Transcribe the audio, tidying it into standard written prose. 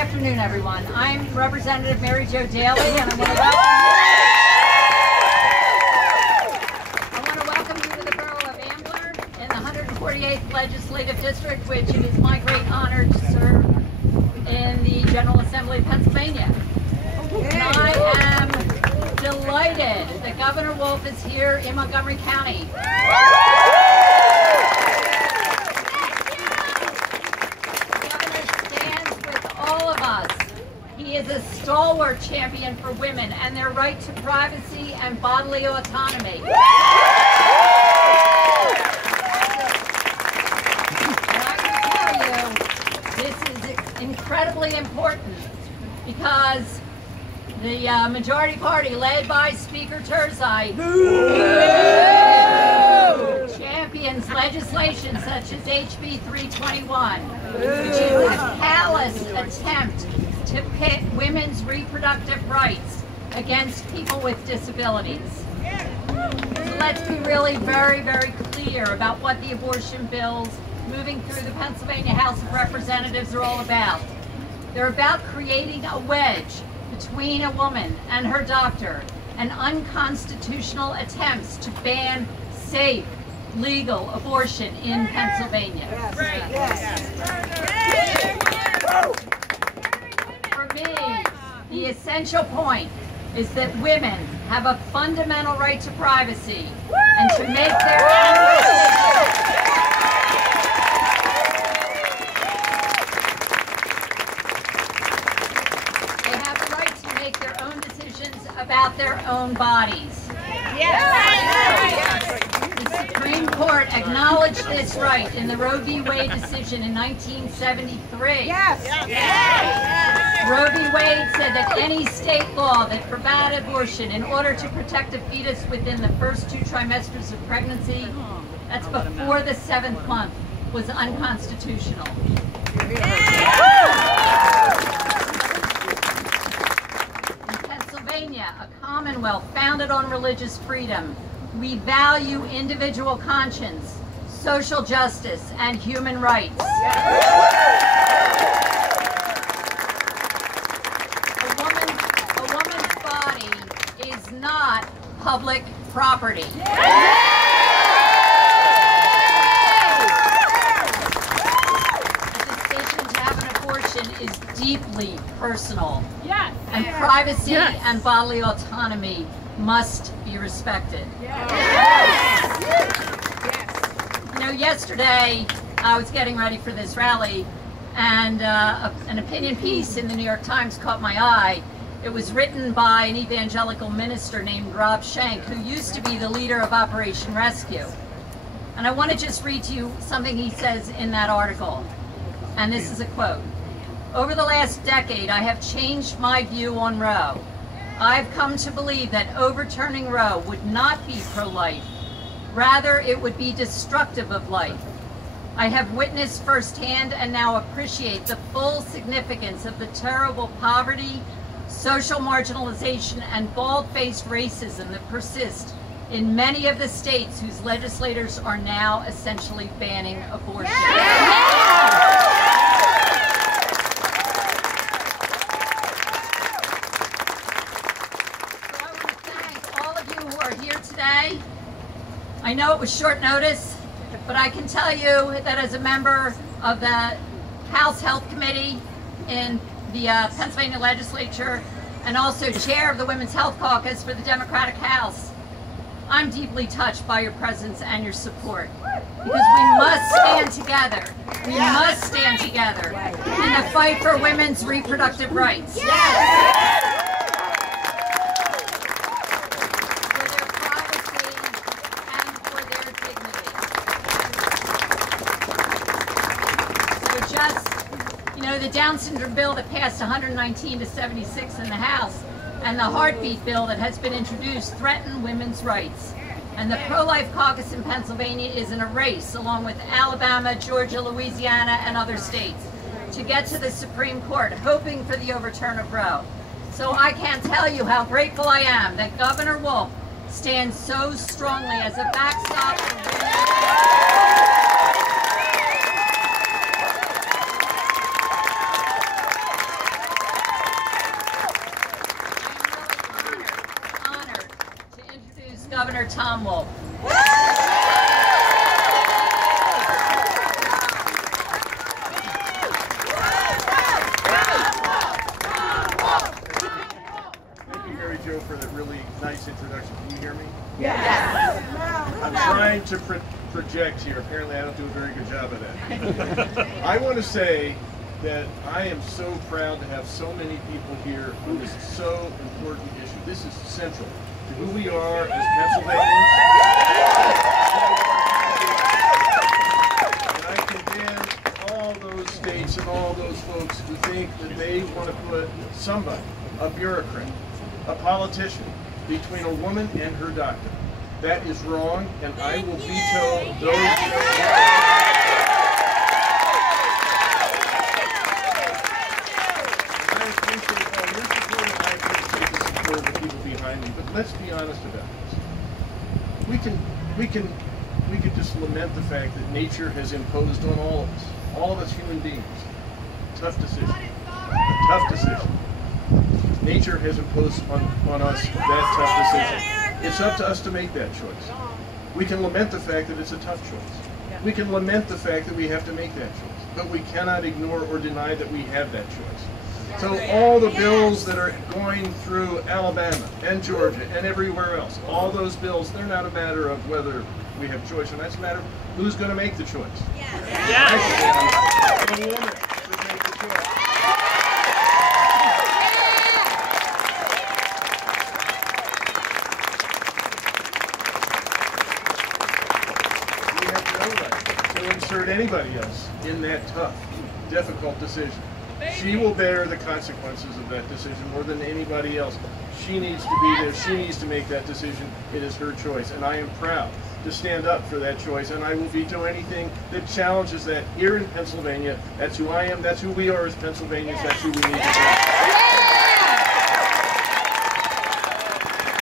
afternoon, everyone. I'm Representative Mary Jo Daley, and I want to welcome you to the borough of Ambler in the 148th Legislative District, which it is my great honor to serve in the General Assembly of Pennsylvania. And I am delighted that Governor Wolf is here in Montgomery County. He is a stalwart champion for women and their right to privacy and bodily autonomy. And I can tell you, this is incredibly important because the majority party, led by Speaker Turzai, champions legislation such as HB 321, which is a callous attempt to pit women's reproductive rights against people with disabilities. So let's be really very, very clear about what the abortion bills moving through the Pennsylvania House of Representatives are all about. They're about creating a wedge between a woman and her doctor and unconstitutional attempts to ban safe, legal abortion in Pennsylvania. The essential point is that women have a fundamental right to privacy and to make their own decisions. They have the right to make their own decisions about their own bodies. The Supreme Court acknowledged this right in the Roe v. Wade decision in 1973. Roe v. Wade said that any state law that forbade abortion in order to protect a fetus within the first 2 trimesters of pregnancy, that's before the 7th month, was unconstitutional. In Pennsylvania, a commonwealth founded on religious freedom, we value individual conscience, social justice, and human rights. A woman's body is not public property. The decision to have an abortion is deeply personal. And privacy and bodily autonomy must be respected. You know, yesterday I was getting ready for this rally, and an opinion piece in the New York Times caught my eye. It was written by an evangelical minister named Rob Schenck, who used to be the leader of Operation Rescue. And I want to just read to you something he says in that article. And this is a quote. "Over the last decade, I have changed my view on Roe. I've come to believe that overturning Roe would not be pro-life. Rather, it would be destructive of life. I have witnessed firsthand and now appreciate the full significance of the terrible poverty, social marginalization, and bald-faced racism that persist in many of the states whose legislators are now essentially banning abortion." I know it was short notice, but I can tell you that as a member of the House Health Committee in the Pennsylvania Legislature and also chair of the Women's Health Caucus for the Democratic House, I'm deeply touched by your presence and your support, because we must stand together. We must stand together in the fight for women's reproductive rights. The Down syndrome bill that passed 119 to 76 in the House and the heartbeat bill that has been introduced threaten women's rights. And the pro-life caucus in Pennsylvania is in a race, along with Alabama, Georgia, Louisiana, and other states, to get to the Supreme Court, hoping for the overturn of Roe. So I can't tell you how grateful I am that Governor Wolf stands so strongly as a backstop for women. Governor Tom Wolf. For that really nice introduction. Can you hear me? Yes. I'm trying to project here. Apparently I don't do a very good job of that. I want to say that I am so proud to have so many people here on this so important issue. This is central to who we are as Pennsylvanians. And I condemn all those states and all those folks who think that they want to put somebody, a bureaucrat, a politician, between a woman and her doctor. That is wrong, and I will veto those. I appreciate all your support, and I appreciate the support of the people behind me. But let's be honest about this. We can just lament the fact that nature has imposed on all of us human beings. Tough decision. A tough decision. Nature has imposed on us that tough decision. It's up to us to make that choice. We can lament the fact that it's a tough choice. We can lament the fact that we have to make that choice. But we cannot ignore or deny that we have that choice. So all the bills that are going through Alabama and Georgia and everywhere else, all those bills, they're not a matter of whether we have choice, and that's a matter of who's going to make the choice. The woman should make the choice. Insert anybody else in that tough, difficult decision. She will bear the consequences of that decision more than anybody else. She needs to be there. She needs to make that decision. It is her choice, and I am proud to stand up for that choice, and I will veto anything that challenges that here in Pennsylvania. That's who I am. That's who we are as Pennsylvanians. That's who we need to be.